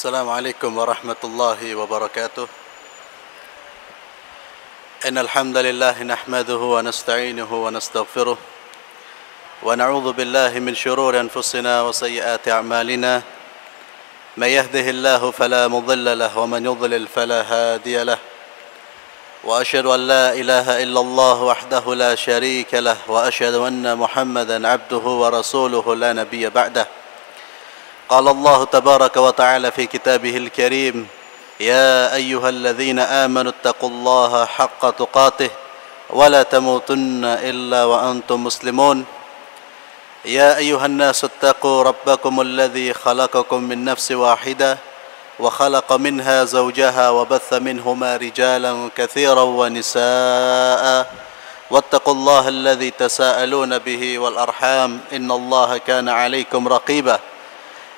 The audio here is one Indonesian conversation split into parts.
السلام عليكم ورحمة الله وبركاته. إن الحمد لله نحمده ونستعينه ونستغفره ونعوذ بالله من شرور أنفسنا وسيئات أعمالنا. من يهده الله فلا مضل له ومن يضلل فلا هادي له. وأشهد أن لا إله إلا الله وحده لا شريك له وأشهد أن محمدا عبده ورسوله لا نبي بعده. قال الله تبارك وتعالى في كتابه الكريم: يا أيها الذين آمنوا اتقوا الله حق تقاته ولا تموتن إلا وأنتم مسلمون. يا أيها الناس اتقوا ربكم الذي خلقكم من نفس واحدة وخلق منها زوجها وبث منهما رجالا كثيرا ونساء واتقوا الله الذي تساءلون به والأرحام إن الله كان عليكم رقيبا.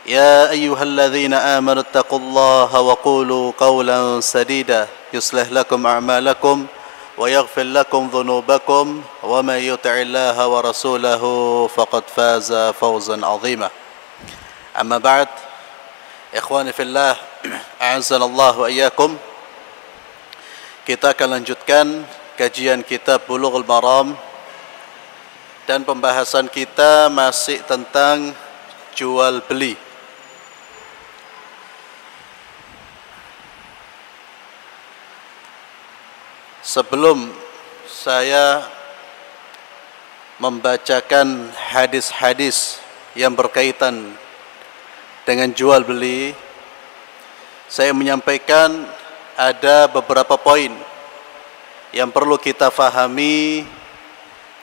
يا أيها الذين آمنوا اتقوا الله وقولوا قولا سديدا يصلح لكم أعمالكم ويغفر لكم ذنوبكم ومن يطع الله ورسوله فقد فاز فوزا عظيما. أما بعد، إخواني في الله أعزنا الله وإياكم. Kita akan lanjutkan kajian kitab Bulughul Maram dan pembahasan kita masih tentang jual beli. Sebelum saya membacakan hadis-hadis yang berkaitan dengan jual beli, saya menyampaikan ada beberapa poin yang perlu kita fahami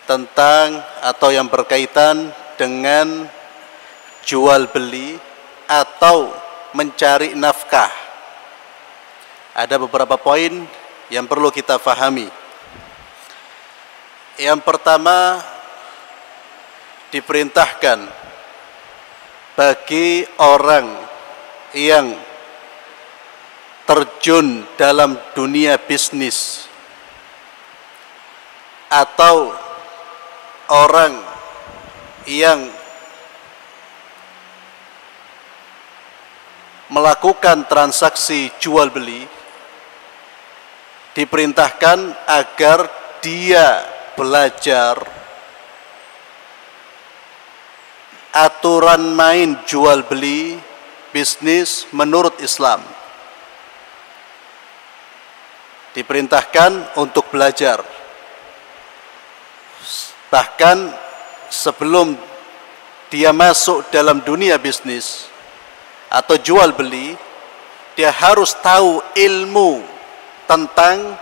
tentang atau yang berkaitan dengan jual beli atau mencari nafkah. Ada beberapa poin yang perlu kita fahami. Yang pertama, diperintahkan bagi orang yang terjun dalam dunia bisnis atau orang yang melakukan transaksi jual beli, diperintahkan agar dia belajar aturan main jual beli bisnis menurut Islam. Diperintahkan untuk belajar. Bahkan sebelum dia masuk dalam dunia bisnis atau jual beli, dia harus tahu ilmu tentang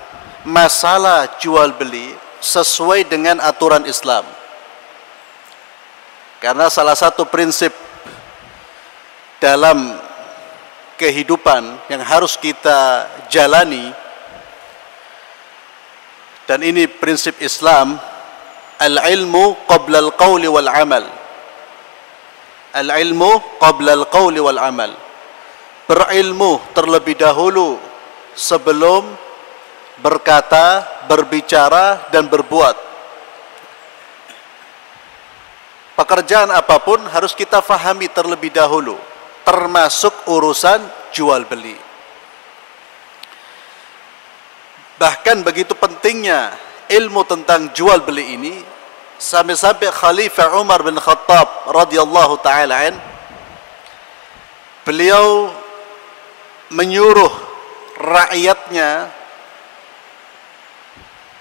masalah jual beli sesuai dengan aturan Islam. Karena salah satu prinsip dalam kehidupan yang harus kita jalani, dan ini prinsip Islam, al-ilmu qabla al-qawli wal-amal. Al-ilmu qabla al-qawli wal-amal. Berilmu terlebih dahulu sebelum berkata, berbicara, dan berbuat. Pekerjaan apapun harus kita fahami terlebih dahulu, termasuk urusan jual beli. Bahkan begitu pentingnya ilmu tentang jual beli ini, sampai-sampai Khalifah Umar bin Khattab radhiyallahu ta'ala beliau menyuruh rakyatnya,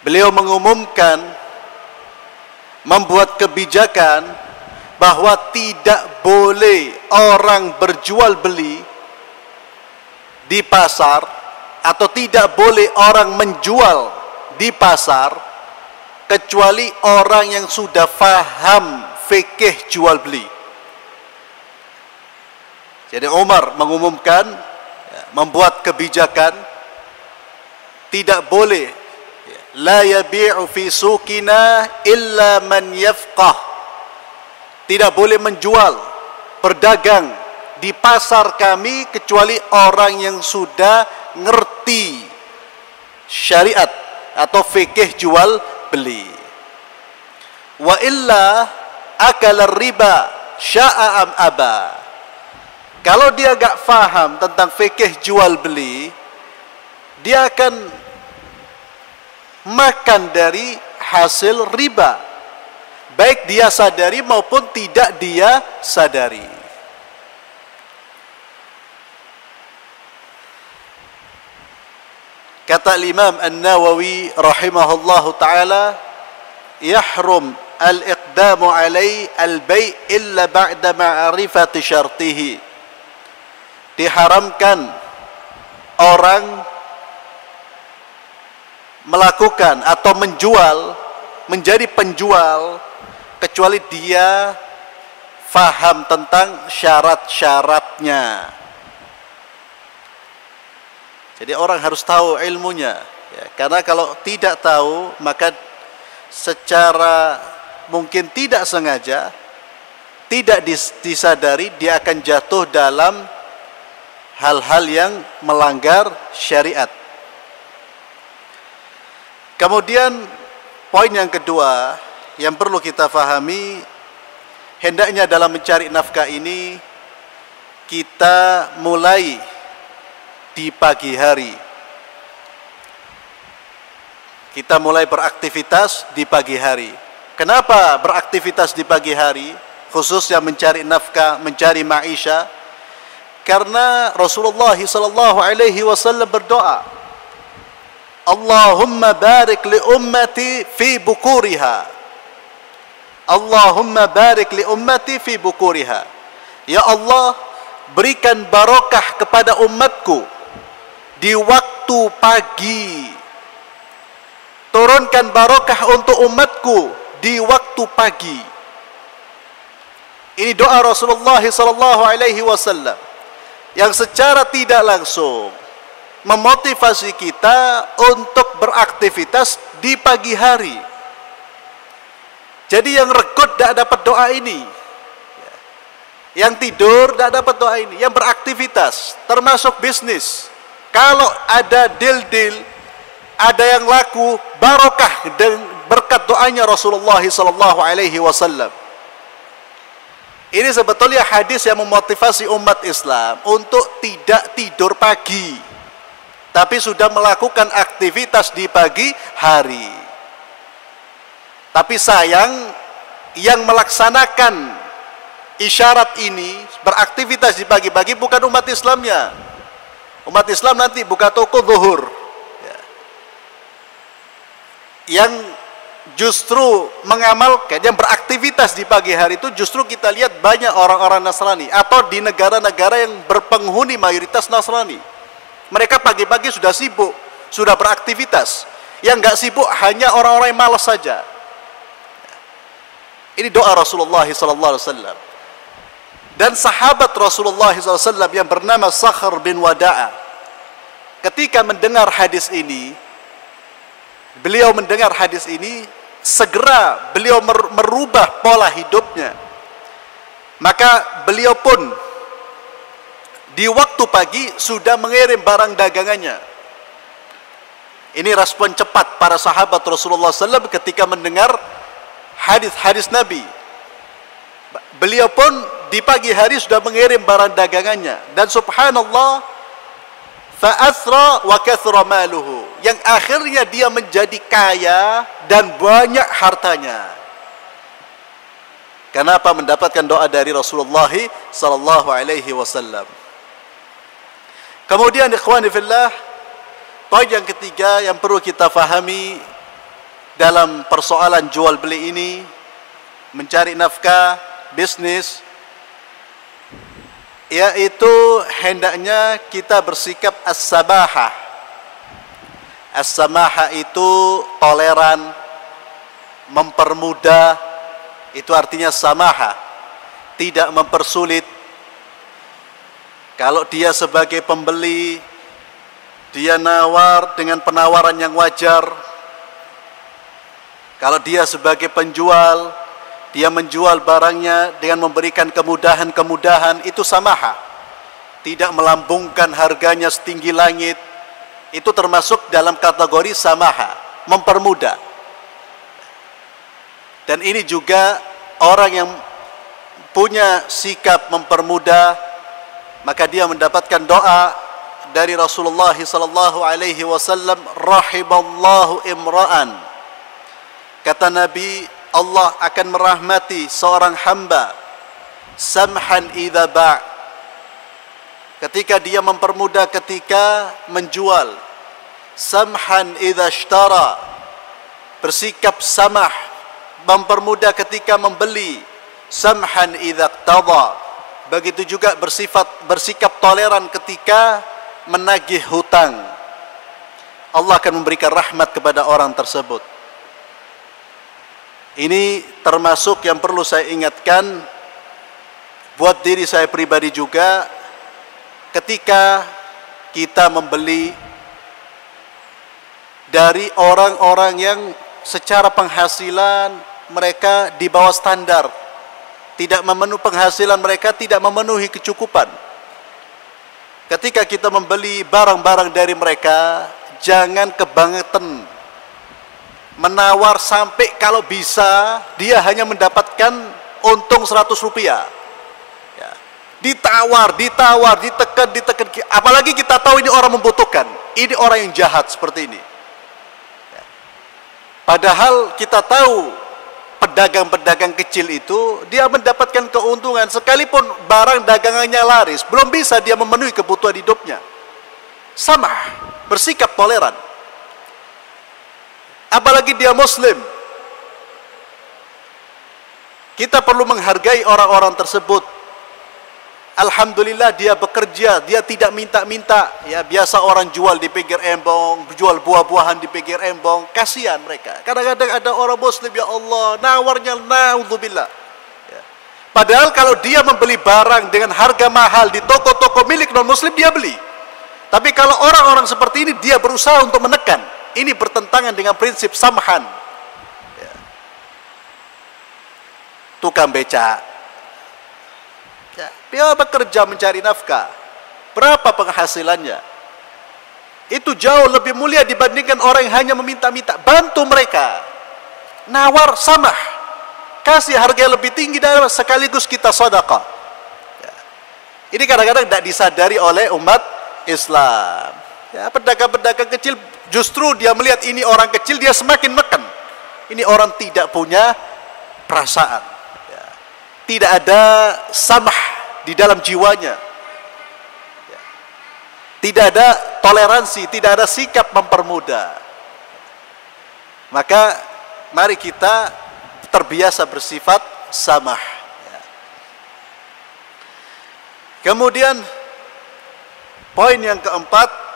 beliau mengumumkan, membuat kebijakan bahwa tidak boleh orang berjual beli di pasar atau tidak boleh orang menjual di pasar kecuali orang yang sudah faham fikih jual beli. Jadi Umar mengumumkan, membuat kebijakan, tidak boleh, la yabi'u fi suqina illa man yafqah. Tidak boleh menjual, berdagang di pasar kami kecuali orang yang sudah ngerti syariat atau fikih jual beli. Wa illa akala riba sya'a am aba. Kalau dia gak faham tentang fikih jual beli, dia akan makan dari hasil riba, baik dia sadari maupun tidak dia sadari. Kata Imam An-Nawawi rahimahullahu ta'ala, yahrum al-iqdamu alai al-bay' illa ba'da ma'rifati syartihi. Diharamkan orang melakukan atau menjual, menjadi penjual, kecuali dia faham tentang syarat-syaratnya. Jadi orang harus tahu ilmunya, ya, karena kalau tidak tahu maka secara mungkin tidak sengaja, tidak disadari dia akan jatuh dalam hal-hal yang melanggar syariat. Kemudian poin yang kedua yang perlu kita fahami, hendaknya dalam mencari nafkah ini kita mulai di pagi hari. Kita mulai beraktivitas di pagi hari. Kenapa beraktivitas di pagi hari? Khususnya mencari nafkah, mencari maisha. Karena Rasulullah SAW berdoa, Allahumma barik li ummati fi bukuriha. Allahumma barik li ummati fi bukuriha. Ya Allah, berikan barokah kepada umatku di waktu pagi. Turunkan barokah untuk umatku di waktu pagi. Ini doa Rasulullah SAW yang secara tidak langsung memotivasi kita untuk beraktivitas di pagi hari. Jadi yang regut tidak dapat doa ini, yang tidur tidak dapat doa ini, yang beraktivitas termasuk bisnis, kalau ada deal-deal, ada yang laku, barokah dan berkat doanya Rasulullah SAW. Ini sebetulnya hadis yang memotivasi umat Islam untuk tidak tidur pagi, tapi sudah melakukan aktivitas di pagi hari. Tapi sayang, yang melaksanakan isyarat ini, beraktivitas di pagi-pagi, bukan umat Islamnya. Umat Islam nanti buka toko zuhur, ya. Yang justru mengamalkan, yang beraktivitas di pagi hari itu justru kita lihat banyak orang-orang Nasrani, atau di negara-negara yang berpenghuni mayoritas Nasrani. Mereka pagi-pagi sudah sibuk, sudah beraktivitas. Yang nggak sibuk hanya orang-orang yang malas saja. Ini doa Rasulullah SAW. Dan sahabat Rasulullah SAW yang bernama Sakhr bin Wada'a, ketika mendengar hadis ini, beliau mendengar hadis ini, segera beliau merubah pola hidupnya. Maka beliau pun di waktu pagi sudah mengirim barang dagangannya. Ini respon cepat para sahabat Rasulullah SAW ketika mendengar hadis-hadis Nabi. Beliau pun di pagi hari sudah mengirim barang dagangannya, dan subhanallah, fa'athra wa kathra maluhu, yang akhirnya dia menjadi kaya dan banyak hartanya. Kenapa? Mendapatkan doa dari Rasulullah SAW. Kemudian ikhwani fillah, poin yang ketiga yang perlu kita fahami dalam persoalan jual beli ini, mencari nafkah, bisnis, yaitu hendaknya kita bersikap as-samahah. As-samahah itu toleran, mempermudah, itu artinya samahah, tidak mempersulit. Kalau dia sebagai pembeli, dia nawar dengan penawaran yang wajar. Kalau dia sebagai penjual, dia menjual barangnya dengan memberikan kemudahan-kemudahan, itu samaha. Tidak melambungkan harganya setinggi langit, itu termasuk dalam kategori samaha, mempermudah. Dan ini juga orang yang punya sikap mempermudah, maka dia mendapatkan doa dari Rasulullah sallallahu alaihi wasallam, rahimallahu imra'an. Kata Nabi, Allah akan merahmati seorang hamba samhan idza ba', ketika dia mempermudah ketika menjual, samhan idza ishtara, bersikap samah, mempermudah ketika membeli, samhan idza iqtada, begitu juga bersikap toleran ketika menagih hutang. Allah akan memberikan rahmat kepada orang tersebut. Ini termasuk yang perlu saya ingatkan buat diri saya pribadi juga, ketika kita membeli dari orang-orang yang secara penghasilan mereka di bawah standar, tidak memenuhi penghasilan mereka, tidak memenuhi kecukupan. Ketika kita membeli barang-barang dari mereka, jangan kebangetan menawar sampai kalau bisa dia hanya mendapatkan untung 100 rupiah. Ya. Ditawar, ditekan. Apalagi kita tahu ini orang membutuhkan, ini orang yang jahat seperti ini. Ya. Padahal kita tahu pedagang-pedagang kecil itu dia mendapatkan keuntungan, sekalipun barang dagangannya laris, belum bisa dia memenuhi kebutuhan hidupnya. Samah, bersikap toleran. Apalagi dia muslim. Kita perlu menghargai orang-orang tersebut. Alhamdulillah dia bekerja, dia tidak minta-minta. Ya, biasa orang jual di pinggir embong, jual buah-buahan di pinggir embong, kasihan mereka. Kadang-kadang ada orang muslim, ya Allah, nawarnya naudzubillah. Ya. Padahal kalau dia membeli barang dengan harga mahal di toko-toko milik non-muslim, dia beli. Tapi kalau orang-orang seperti ini, dia berusaha untuk menekan. Ini bertentangan dengan prinsip samhan. Ya. Tukang beca, ya, dia bekerja mencari nafkah. Berapa penghasilannya? Itu jauh lebih mulia dibandingkan orang yang hanya meminta-minta. Bantu mereka. Nawar samah. Kasih harga yang lebih tinggi dan sekaligus kita sedekah. Ya. Ini kadang-kadang tidak disadari oleh umat Islam. Ya, pedagang-pedagang kecil justru dia melihat ini orang kecil, dia semakin mekan. Ini orang tidak punya perasaan. Ya. Tidak ada samah di dalam jiwanya. Ya. Tidak ada toleransi, tidak ada sikap mempermudah. Maka mari kita terbiasa bersifat samah. Ya. Kemudian poin yang keempat,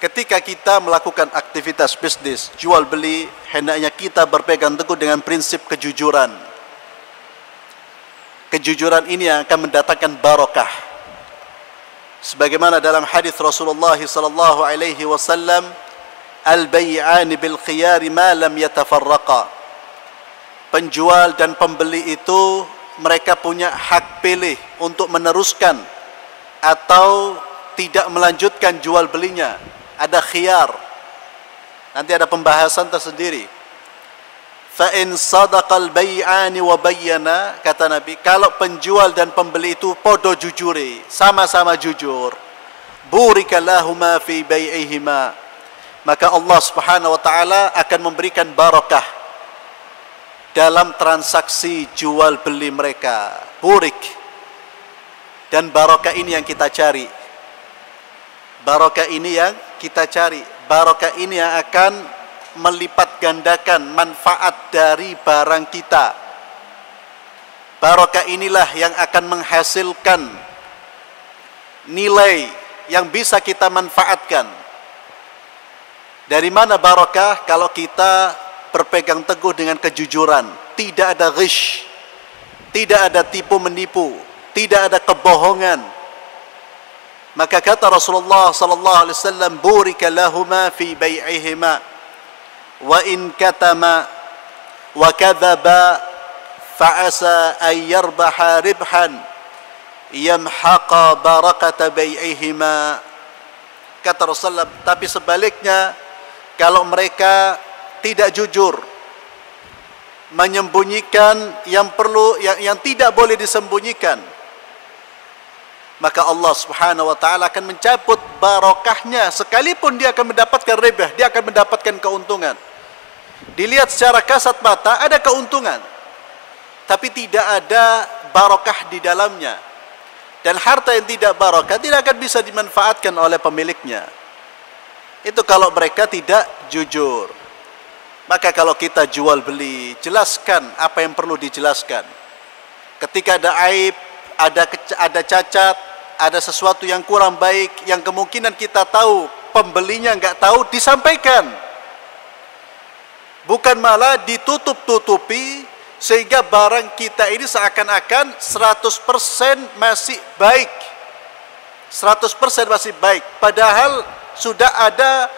ketika kita melakukan aktivitas bisnis, jual beli, hendaknya kita berpegang teguh dengan prinsip kejujuran. Kejujuran ini yang akan mendatangkan barokah. Sebagaimana dalam hadis Rasulullah sallallahu alaihi wasallam, al-bai'ani bil khiyari ma lam yatafarraqa. Penjual dan pembeli itu mereka punya hak pilih untuk meneruskan atau tidak melanjutkan jual belinya. Ada khiyar. Nanti ada pembahasan tersendiri. Fa in sadaqal bai'ani wa bayyana, kata Nabi, kalau penjual dan pembeli itu podo jujuri, sama-sama jujur, burika lahuma fi bai'ihima, maka Allah Subhanahu wa taala akan memberikan barakah dalam transaksi jual beli mereka. Burik. Dan barokah ini yang kita cari. Barokah ini yang kita cari. Barokah ini yang akan melipat gandakan manfaat dari barang kita. Barokah inilah yang akan menghasilkan nilai yang bisa kita manfaatkan. Dari mana barokah? Kalau kita berpegang teguh dengan kejujuran. Tidak ada ghish, tidak ada tipu menipu, tidak ada kebohongan. Maka kata Rasulullah sallallahu alaihi wasallam, burika lahuma fi bai'ihima wa in katama wa kadzaba fa'asa ay yarbaha ribhan yamhaqa barakata bai'ihima. Kata Rasulullah, tapi sebaliknya kalau mereka tidak jujur, menyembunyikan yang tidak boleh disembunyikan, maka Allah Subhanahu wa taala akan mencabut barokahnya. Sekalipun dia akan mendapatkan ribah, dia akan mendapatkan keuntungan. Dilihat secara kasat mata ada keuntungan, tapi tidak ada barokah di dalamnya. Dan harta yang tidak barokah tidak akan bisa dimanfaatkan oleh pemiliknya. Itu kalau mereka tidak jujur. Maka kalau kita jual beli, jelaskan apa yang perlu dijelaskan. Ketika ada aib, ada cacat, ada sesuatu yang kurang baik, yang kemungkinan kita tahu, pembelinya nggak tahu, disampaikan. Bukan malah ditutup-tutupi, sehingga barang kita ini seakan-akan 100% masih baik. 100% masih baik. Padahal sudah ada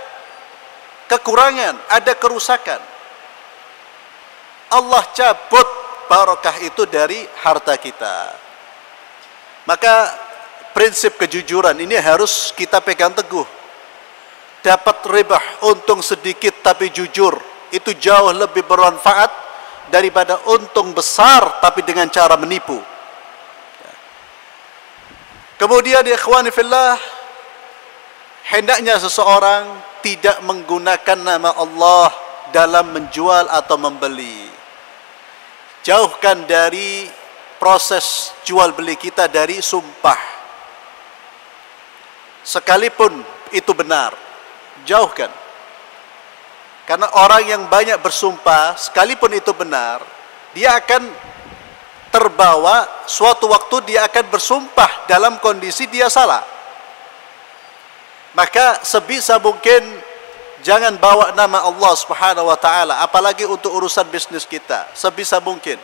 kekurangan, ada kerusakan. Allah cabut barokah itu dari harta kita. Maka prinsip kejujuran ini harus kita pegang teguh. Dapat ribah, untung sedikit tapi jujur, itu jauh lebih bermanfaat daripada untung besar tapi dengan cara menipu. Kemudian ikhwani fillah, hendaknya seseorang tidak menggunakan nama Allah dalam menjual atau membeli. Jauhkan dari proses jual beli kita dari sumpah. Sekalipun itu benar, jauhkan. Karena orang yang banyak bersumpah, sekalipun itu benar, dia akan terbawa, suatu waktu dia akan bersumpah dalam kondisi dia salah. Maka sebisa mungkin jangan bawa nama Allah Subhanahu wa taala, apalagi untuk urusan bisnis kita, sebisa mungkin.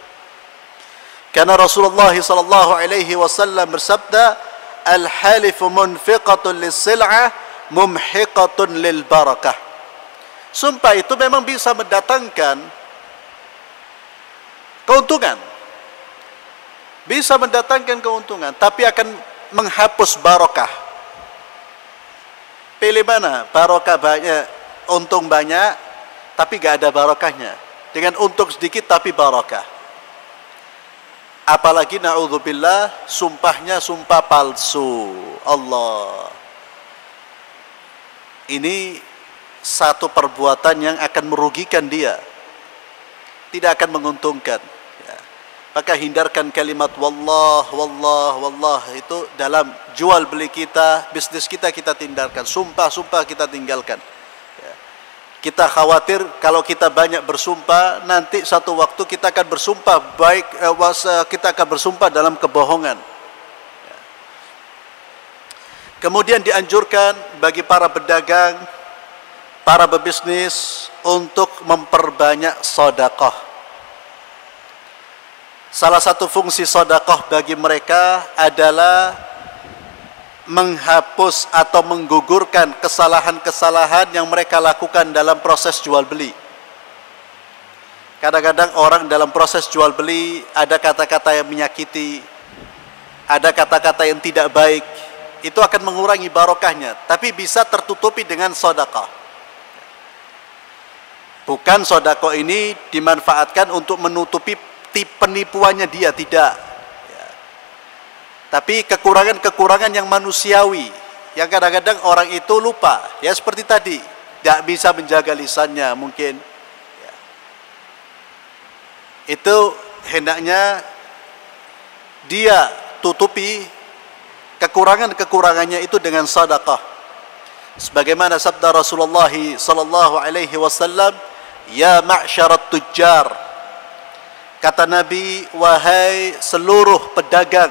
Karena Rasulullah sallallahu alaihi wasallam bersabda, "Al-halifu munfiqatun lis-sil'ah, mumhiqatun lil barakah." Sumpah itu memang bisa mendatangkan keuntungan. Bisa mendatangkan keuntungan, tapi akan menghapus barokah. Pilih mana? Barokah banyak, untung banyak, tapi gak ada barokahnya. Dengan untung sedikit tapi barokah. Apalagi na'udzubillah, sumpahnya sumpah palsu. Allah. Ini satu perbuatan yang akan merugikan dia, tidak akan menguntungkan. Maka hindarkan kalimat wallah, wallah, wallah itu dalam jual beli kita, bisnis kita, kita tindarkan. Sumpah-sumpah kita tinggalkan. Kita khawatir kalau kita banyak bersumpah, nanti satu waktu kita akan bersumpah kita akan bersumpah dalam kebohongan. Kemudian dianjurkan bagi para pedagang, para pebisnis untuk memperbanyak sedekah. Salah satu fungsi sedekah bagi mereka adalah menghapus atau menggugurkan kesalahan-kesalahan yang mereka lakukan dalam proses jual beli. Kadang-kadang orang dalam proses jual beli ada kata-kata yang menyakiti, ada kata-kata yang tidak baik, itu akan mengurangi barokahnya, tapi bisa tertutupi dengan sedekah. Bukan sedekah ini dimanfaatkan untuk menutupi penipuannya dia, tidak. Tapi kekurangan-kekurangan yang manusiawi, yang kadang-kadang orang itu lupa. Ya seperti tadi, tidak bisa menjaga lisannya mungkin. Ya. Itu hendaknya dia tutupi kekurangan-kekurangannya itu dengan sedekah. Sebagaimana sabda Rasulullah sallallahu alaihi wasallam, "Ya ma'syarat tujjar." Kata Nabi, wahai seluruh pedagang,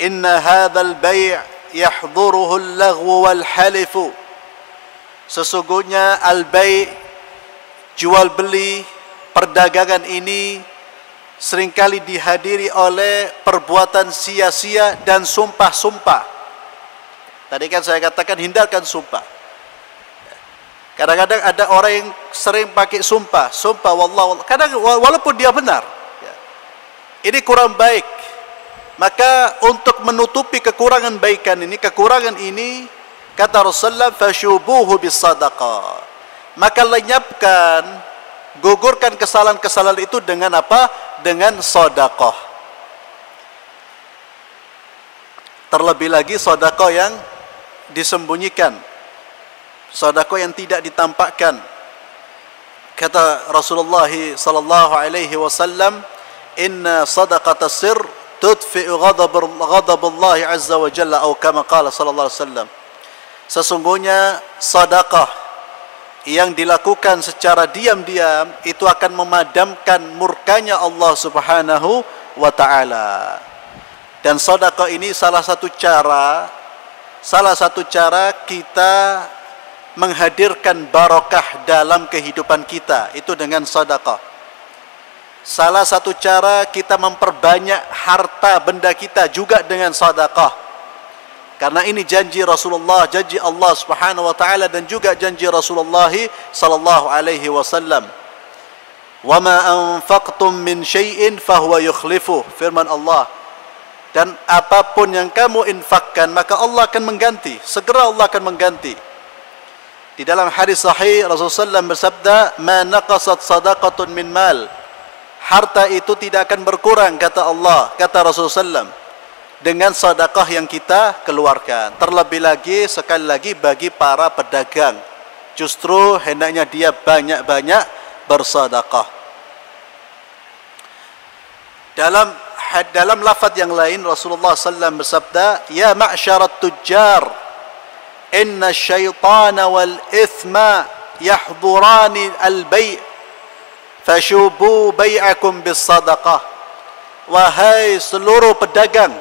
inna hadzal bai' yahdhuruhu al-laghwu wal halifu. Sesungguhnya al-bai', jual beli, perdagangan ini seringkali dihadiri oleh perbuatan sia-sia dan sumpah-sumpah. Tadi kan saya katakan hindarkan sumpah. Kadang-kadang ada orang yang sering pakai sumpah wallah, kadang walaupun dia benar, ini kurang baik. Maka untuk menutupi kekurangan ini, kata Rasulullah, fasyubuhu bisadaqah. Maka lenyapkan, gugurkan kesalahan-kesalahan itu dengan apa? Dengan sedekah. Terlebih lagi sedekah yang disembunyikan, sedekah yang tidak ditampakkan. Kata Rasulullah sallallahu alaihi wasallam, "Inna sadaqata sir tudfi'u ghadab Allah azza wa jalla," atau kama qala sallallahu alaihi wasallam. Sesungguhnya sedekah yang dilakukan secara diam-diam itu akan memadamkan murkanya Allah Subhanahu wa taala. Dan sedekah ini salah satu cara kita menghadirkan barakah dalam kehidupan kita, itu dengan sedekah. Salah satu cara kita memperbanyak harta benda kita juga dengan sedekah. Karena ini janji Rasulullah, janji Allah Subhanahu wa taala, dan juga janji Rasulullah sallallahu alaihi wasallam. "Wa ma anfaqtum min syai'in fahuwa yukhlifuh," firman Allah. Dan apapun yang kamu infakkan, maka Allah akan mengganti, segera Allah akan mengganti. Di dalam hadis sahih Rasulullah SAW bersabda, "Ma naqasat sadaqatun min mal." Harta itu tidak akan berkurang, kata Allah, kata Rasulullah SAW, dengan sedekah yang kita keluarkan. Terlebih lagi, sekali lagi, bagi para pedagang, justru hendaknya dia banyak-banyak bersedekah. Dalam lafaz yang lain Rasulullah SAW bersabda, "Ya ma'syarat tujjar, inna syaitana wal ithma yahdurani al-bay' fashubu bay'akum bis sadaqah." Wahai seluruh pedagang,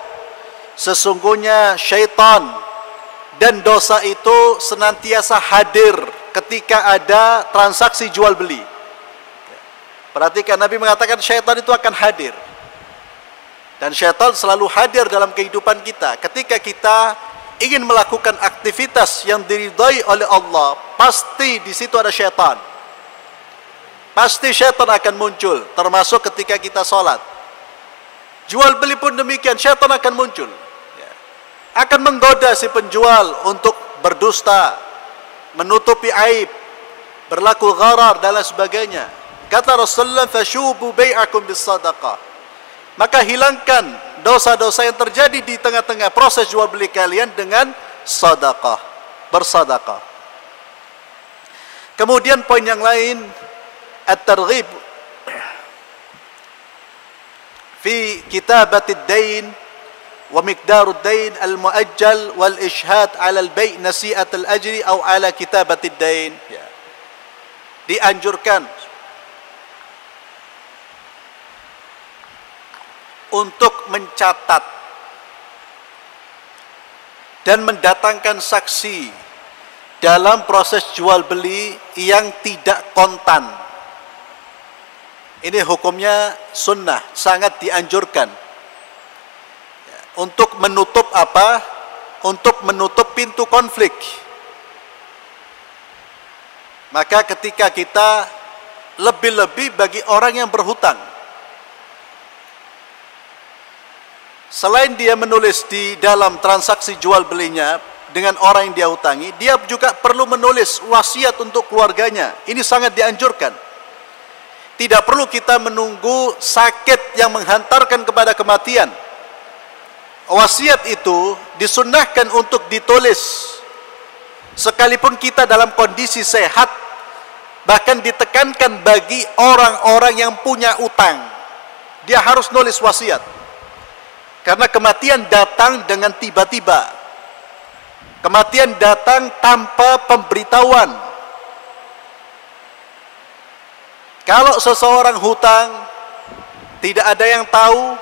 sesungguhnya syaitan dan dosa itu senantiasa hadir ketika ada transaksi jual beli. Perhatikan, Nabi mengatakan syaitan itu akan hadir. Dan syaitan selalu hadir dalam kehidupan kita. Ketika kita ingin melakukan aktivitas yang diridhai oleh Allah, pasti di situ ada syaitan. Pasti syaitan akan muncul, termasuk ketika kita sholat. Jual beli pun demikian, syaitan akan muncul. Akan menggoda si penjual untuk berdusta, menutupi aib, berlaku gharar dan lain sebagainya. Kata Rasulullah, "Fashubu bai'akum bis sadaqah." Maka hilangkan dosa-dosa yang terjadi di tengah-tengah proses jual beli kalian dengan sedekah, bersedekah. Kemudian poin yang lain, at-targhib fi kitabatid dain wa miqdarud dain al-muajjal wal ishhad 'ala al-bay' nasi'at al-ajri aw 'ala kitabatid dain. Dianjurkan untuk mencatat dan mendatangkan saksi dalam proses jual beli yang tidak kontan. Ini hukumnya sunnah, sangat dianjurkan. Untuk menutup apa? Untuk menutup pintu konflik. Maka ketika kita, lebih-lebih bagi orang yang berhutang, selain dia menulis di dalam transaksi jual belinya dengan orang yang dia hutangi, dia juga perlu menulis wasiat untuk keluarganya. Ini sangat dianjurkan. Tidak perlu kita menunggu sakit yang menghantarkan kepada kematian. Wasiat itu disunnahkan untuk ditulis sekalipun kita dalam kondisi sehat. Bahkan ditekankan bagi orang-orang yang punya utang, dia harus nulis wasiat. Karena kematian datang dengan tiba-tiba. Kematian datang tanpa pemberitahuan. Kalau seseorang hutang, tidak ada yang tahu,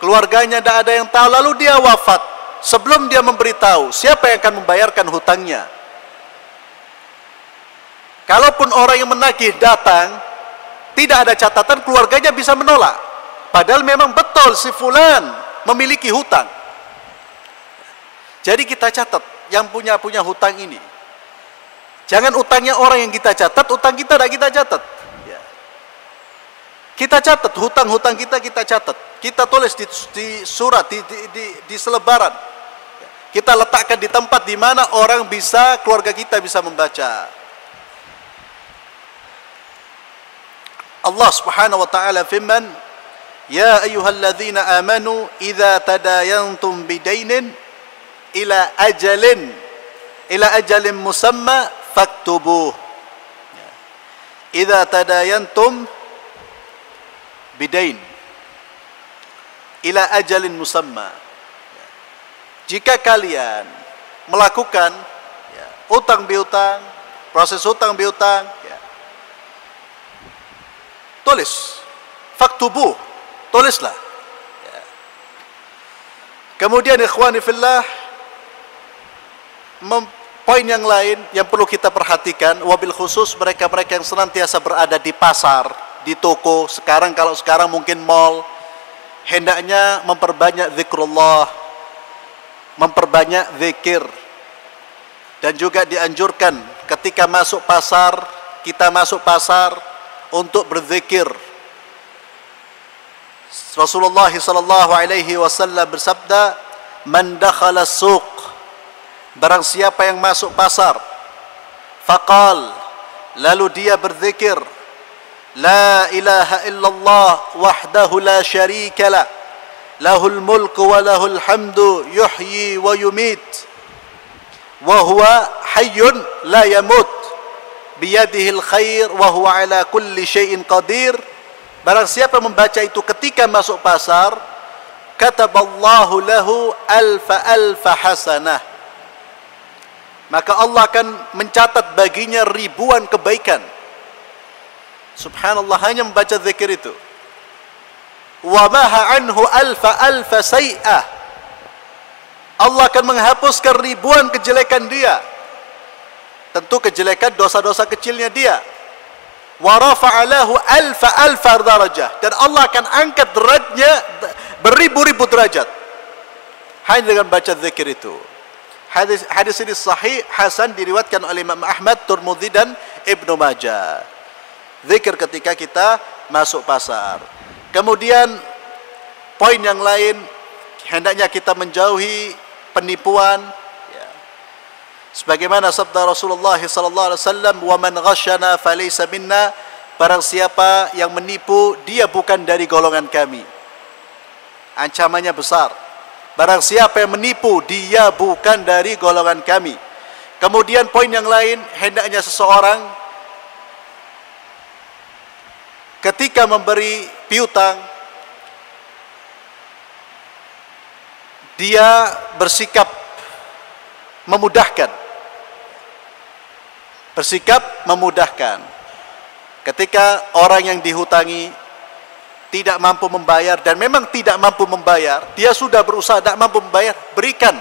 keluarganya tidak ada yang tahu, lalu dia wafat, sebelum dia memberitahu, siapa yang akan membayarkan hutangnya? Kalaupun orang yang menagih datang, tidak ada catatan, keluarganya bisa menolak. Padahal memang betul si fulan memiliki hutang. Jadi kita catat yang punya hutang ini. Jangan utangnya orang yang kita catat, utang kita tidak kita catat. Kita catat hutang-hutang kita catat. Kita tulis di surat, di selebaran. Kita letakkan di tempat di mana orang bisa, keluarga kita bisa membaca. Allah Subhanahu wa taala firman, "Ya ayyuhalladzina amanu idza tadayantum bidainin ila ajalin musamma faktubuh. Idza tadayantum bidain ila ajalin musamma. Jika kalian melakukan utang piutang, proses utang piutang, tulis, faktubuh, tulislah. Kemudian ikhwani fillah, poin yang lain yang perlu kita perhatikan, wabil khusus mereka-mereka yang senantiasa berada di pasar, di toko, kalau sekarang mungkin mall, hendaknya memperbanyak zikrullah, memperbanyak zikir. Dan juga dianjurkan ketika kita masuk pasar untuk berzikir. Rasulullah sallallahu alaihi wasallam bersabda, "Man dakhala as-suq," barang siapa yang masuk pasar, faqal, lalu dia berzikir, "La ilaha illallah wahdahu la syarika lah, lahul mulku wa lahul hamdu, yuhyi wa yumit, wa huwa hayyun la yamut, biyadihil khair wa huwa ala kulli syai'in qadir." Barang siapa membaca itu ketika masuk pasar, kataballahu lahu alfa hasanah, maka Allah akan mencatat baginya ribuan kebaikan. Subhanallah, hanya membaca zikir itu. Wa maha anhu alfa say'ah, Allah akan menghapuskan ribuan kejelekan dia. Tentu kejelekan dosa-dosa kecilnya dia. Wa rafa'alahu alfa darajah, dan Allah akan angkat derajatnya beribu-ribu derajat hanya dengan baca zikir itu. Hadis ini sahih, hasan, diriwayatkan oleh Imam Ahmad, Tirmidzi dan Ibnu Majah. Zikir ketika kita masuk pasar. Kemudian poin yang lain, hendaknya kita menjauhi penipuan. Sebagaimana sabda Rasulullah sallallahu alaihi wasallam, "Wa man ghasyana falaysa minna," barang siapa yang menipu, dia bukan dari golongan kami. Ancamannya besar. Barang siapa yang menipu, dia bukan dari golongan kami. Kemudian poin yang lain, hendaknya seseorang ketika memberi piutang, dia bersikap memudahkan. Ketika orang yang dihutangi tidak mampu membayar, dan memang tidak mampu membayar, dia sudah berusaha tidak mampu membayar, berikan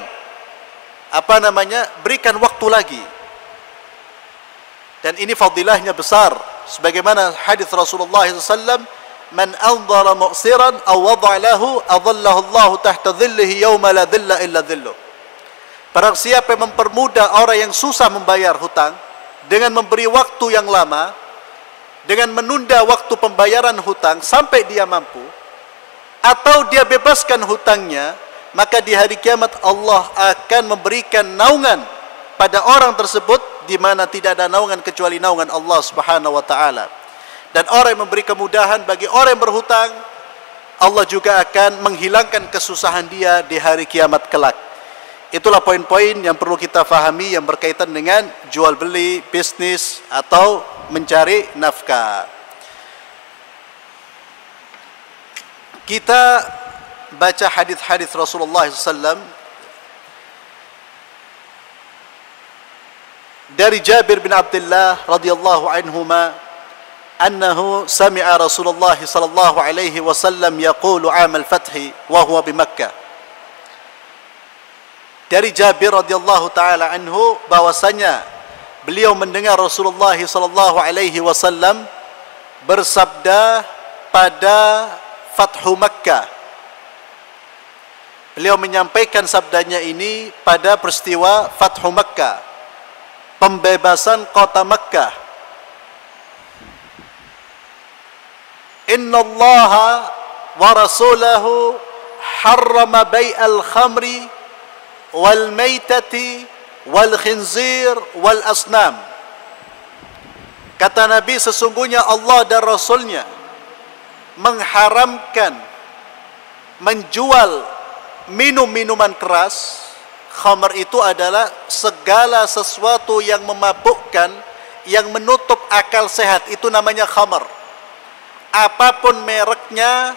waktu lagi. Dan ini fadilahnya besar, sebagaimana hadis Rasulullah SAW, "Man anzara mu'siran aw wada'a lahu adallahu Allah tahta dhillihi yawma la dhilla illa dhilluh." Barang siapa yang mempermudah orang yang susah membayar hutang dengan memberi waktu yang lama, dengan menunda waktu pembayaran hutang sampai dia mampu, atau dia bebaskan hutangnya, maka di hari kiamat Allah akan memberikan naungan pada orang tersebut, di mana tidak ada naungan kecuali naungan Allah Subhanahu wa taala. Dan orang yang memberi kemudahan bagi orang yang berhutang, Allah juga akan menghilangkan kesusahan dia di hari kiamat kelak. Itulah poin-poin yang perlu kita fahami yang berkaitan dengan jual beli, bisnis, atau mencari nafkah. Kita baca hadis-hadis Rasulullah SAW dari Jabir bin Abdullah radhiyallahu anhuma, annahu sami'a Rasulullah sallallahu alaihi wasallam yaqulu 'am al-fath wa huwa bi Makkah. Dari Jabir radhiyallahu taala anhu bahwasanya beliau mendengar Rasulullah sallallahu alaihi wasallam bersabda pada Fathu Makkah. Beliau menyampaikan sabdanya ini pada peristiwa Fathu Makkah, pembebasan kota Makkah. Inna Allaha wa rasulahu harrama bai'al khamri wal maitati wal khinzir wal asnam. Kata Nabi, sesungguhnya Allah dan Rasulnya mengharamkan menjual minum-minuman keras, khamar itu adalah segala sesuatu yang memabukkan, yang menutup akal sehat, itu namanya khamar. Apapun mereknya,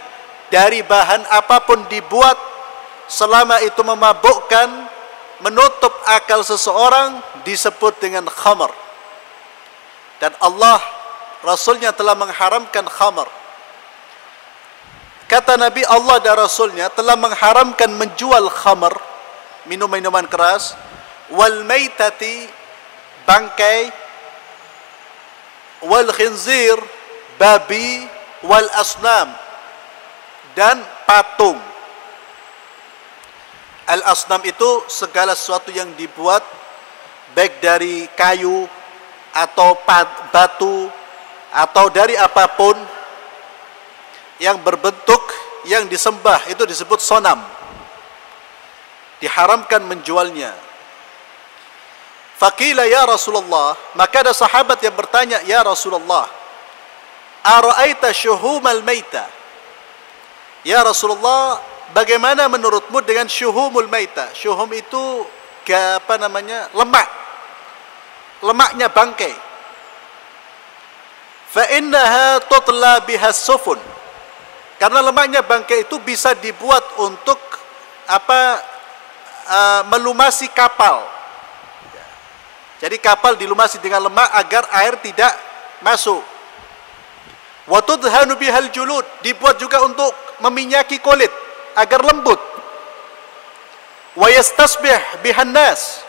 dari bahan apapun dibuat, selama itu memabukkan, menutup akal seseorang, disebut dengan khamar. Dan Allah, Rasulnya telah mengharamkan khamar. Kata Nabi, Allah dan Rasulnya telah mengharamkan menjual khamar, minum-minuman keras, wal maitati, bangkai, wal khinzir, babi, wal asnam, dan patung. Al asnam itu segala sesuatu yang dibuat baik dari kayu atau batu atau dari apapun yang berbentuk yang disembah, itu disebut sonam. Diharamkan menjualnya. Faqila ya Rasulullah, maka ada sahabat yang bertanya, ya Rasulullah, ara'aita syuhumal maita? Ya Rasulullah, bagaimana menurutmu dengan syuhumul maita? Syuhum itu lemak. Lemaknya bangkai. Fa innaha tutla biha sufun. Karena lemaknya bangkai itu bisa dibuat untuk melumasi kapal. Jadi kapal dilumasi dengan lemak agar air tidak masuk. Wa tudhanu bihal julud, dibuat juga untuk meminyaki kulit agar lembut. Wa yastasbih bihan nas,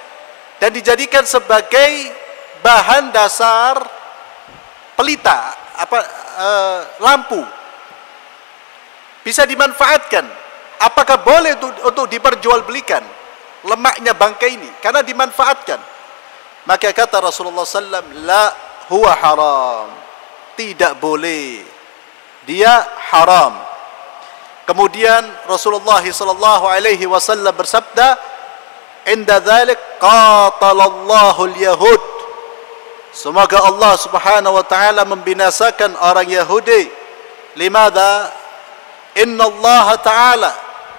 dan dijadikan sebagai bahan dasar pelita, lampu. Bisa dimanfaatkan. Apakah boleh untuk diperjualbelikan lemaknya bangkai ini? Karena dimanfaatkan. Maka kata Rasulullah SAW, la huwa haram. Tidak boleh. Dia haram. Kemudian Rasulullah SAW bersabda, inda dzalik qatalallahu al-yahud. Semoga Allah Subhanahu wa taala membinasakan orang Yahudi. Limadha? Inna Allah Ta'ala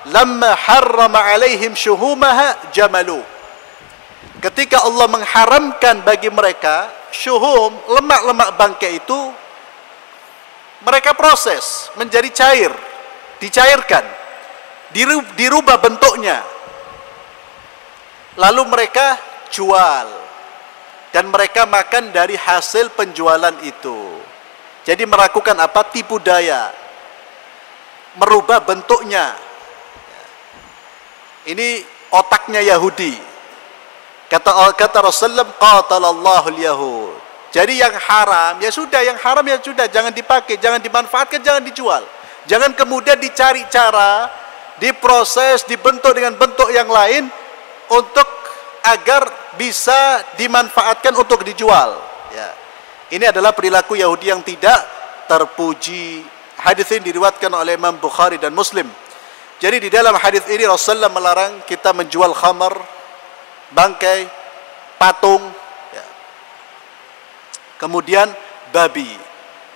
lamma harrama alaihim syuhumaha jamalu. Ketika Allah mengharamkan bagi mereka syuhum, lemak-lemak bangkai itu, mereka proses menjadi cair, dicairkan, dirubah bentuknya, lalu mereka jual, dan mereka makan dari hasil penjualan itu. Jadi melakukan apa? Tipu daya, merubah bentuknya. Ini otaknya Yahudi. Kata Rasulullah, qatalallahu al-yahud. Jadi yang haram, ya sudah, yang haram ya sudah, jangan dipakai, jangan dimanfaatkan, jangan dijual. Jangan kemudian dicari cara, diproses, dibentuk dengan bentuk yang lain untuk agar bisa dimanfaatkan untuk dijual. Ya. Ini adalah perilaku Yahudi yang tidak terpuji. Hadis ini diriwayatkan oleh Imam Bukhari dan Muslim. Jadi di dalam hadis ini Rasulullah melarang kita menjual khamar, bangkai, patung, ya. Kemudian babi.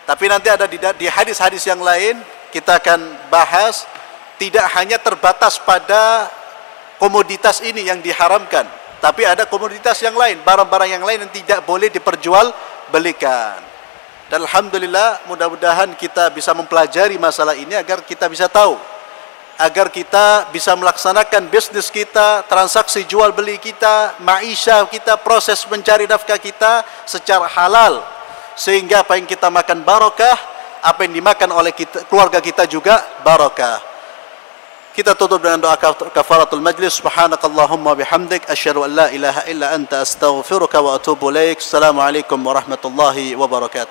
Tapi nanti ada di hadis-hadis yang lain kita akan bahas, tidak hanya terbatas pada komoditas ini yang diharamkan, tapi ada komoditas yang lain, barang-barang yang lain yang tidak boleh diperjualbelikan. Dan alhamdulillah, mudah-mudahan kita bisa mempelajari masalah ini agar kita bisa tahu, agar kita bisa melaksanakan bisnis kita, transaksi jual beli kita, maisha kita, proses mencari nafkah kita secara halal, sehingga apa yang kita makan barokah, apa yang dimakan oleh kita, keluarga kita juga barokah. Kita tutup dengan doa kafaratul majlis. Subhanakallahumma bihamdik, asyhadu an la ilaha illa anta, astaghfiruka wa atubu ilaik. Assalamualaikum warahmatullahi wabarakatuh.